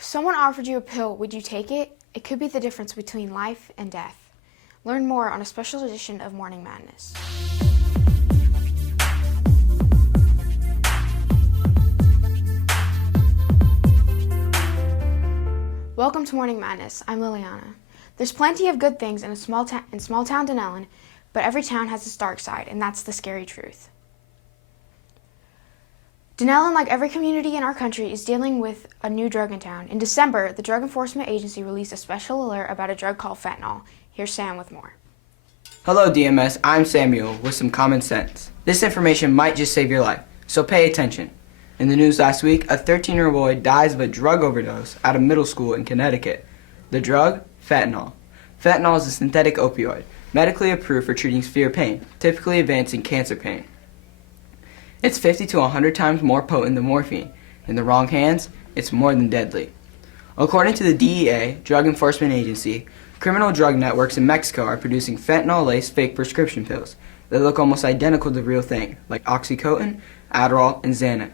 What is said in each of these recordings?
If someone offered you a pill, would you take it? It could be the difference between life and death. Learn more on a special edition of Morning Madness. Welcome to Morning Madness. I'm Liliana. There's plenty of good things in small town Dunnellon, but every town has its dark side, and that's the scary truth. Dunnellon, like every community in our country, is dealing with a new drug in town. In December, the Drug Enforcement Agency released a special alert about a drug called fentanyl. Here's Sam with more. Hello DMS, I'm Samuel with some common sense. This information might just save your life, so pay attention. In the news last week, a 13-year-old boy dies of a drug overdose at a middle school in Connecticut. The drug? Fentanyl. Fentanyl is a synthetic opioid, medically approved for treating severe pain, typically advancing cancer pain. It's 50 to 100 times more potent than morphine. In the wrong hands, it's more than deadly. According to the DEA, Drug Enforcement Agency, criminal drug networks in Mexico are producing fentanyl-laced fake prescription pills that look almost identical to the real thing, like Oxycontin, Adderall, and Xanax.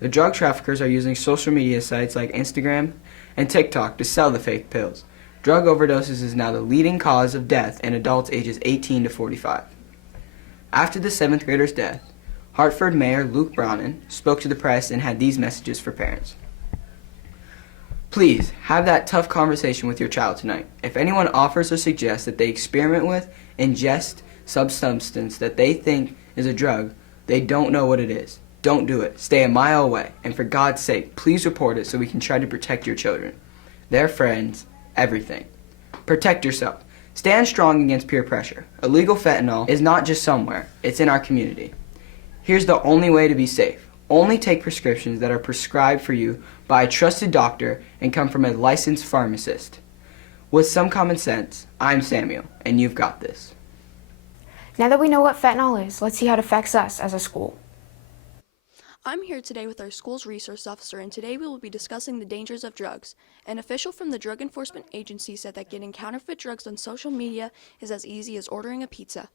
The drug traffickers are using social media sites like Instagram and TikTok to sell the fake pills. Drug overdoses is now the leading cause of death in adults ages 18 to 45. After the 7th grader's death, Hartford Mayor Luke Brownen spoke to the press and had these messages for parents. Please, have that tough conversation with your child tonight. If anyone offers or suggests that they experiment with, ingest some substance that they think is a drug, they don't know what it is. Don't do it. Stay a mile away. And for God's sake, please report it so we can try to protect your children. Their friends, everything. Protect yourself. Stand strong against peer pressure. Illegal fentanyl is not just somewhere, it's in our community. Here's the only way to be safe. Only take prescriptions that are prescribed for you by a trusted doctor and come from a licensed pharmacist. With some common sense, I'm Samuel, and you've got this. Now that we know what fentanyl is, let's see how it affects us as a school. I'm here today with our school's resource officer, and today we will be discussing the dangers of drugs. An official from the Drug Enforcement Agency said that getting counterfeit drugs on social media is as easy as ordering a pizza.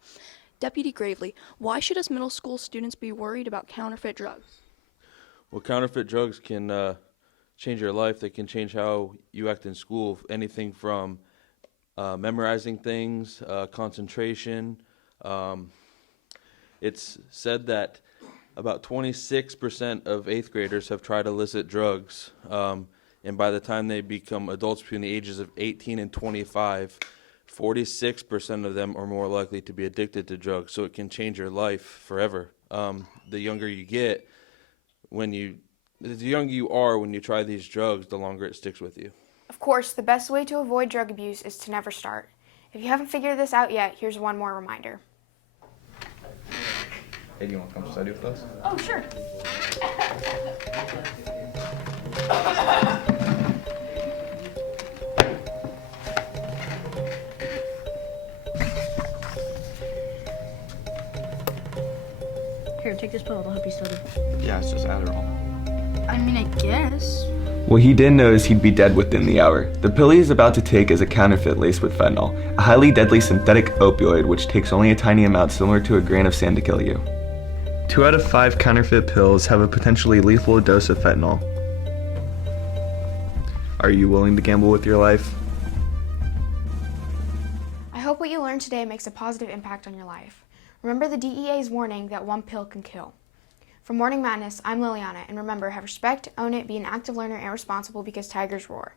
Deputy Gravely, why should us middle school students be worried about counterfeit drugs? Well, counterfeit drugs can change your life. They can change how you act in school. Anything from memorizing things, concentration. It's said that about 26% of 8th graders have tried illicit drugs. And by the time they become adults between the ages of 18 and 25, 46% of them are more likely to be addicted to drugs, so it can change your life forever. The younger you get, the younger you are when you try these drugs, the longer it sticks with you. Of course, the best way to avoid drug abuse is to never start. If you haven't figured this out yet, here's one more reminder. Hey, do you want to come study with us? Oh, sure. Here, take this pill. It'll help you study. Yeah, it's just Adderall. I mean, I guess. What he didn't know is he'd be dead within the hour. The pill he is about to take is a counterfeit laced with fentanyl, a highly deadly synthetic opioid which takes only a tiny amount similar to a grain of sand to kill you. 2 out of 5 counterfeit pills have a potentially lethal dose of fentanyl. Are you willing to gamble with your life? I hope what you learned today makes a positive impact on your life. Remember the DEA's warning that one pill can kill. For Morning Madness, I'm Liliana, and remember, have respect, own it, be an active learner, and responsible because tigers roar.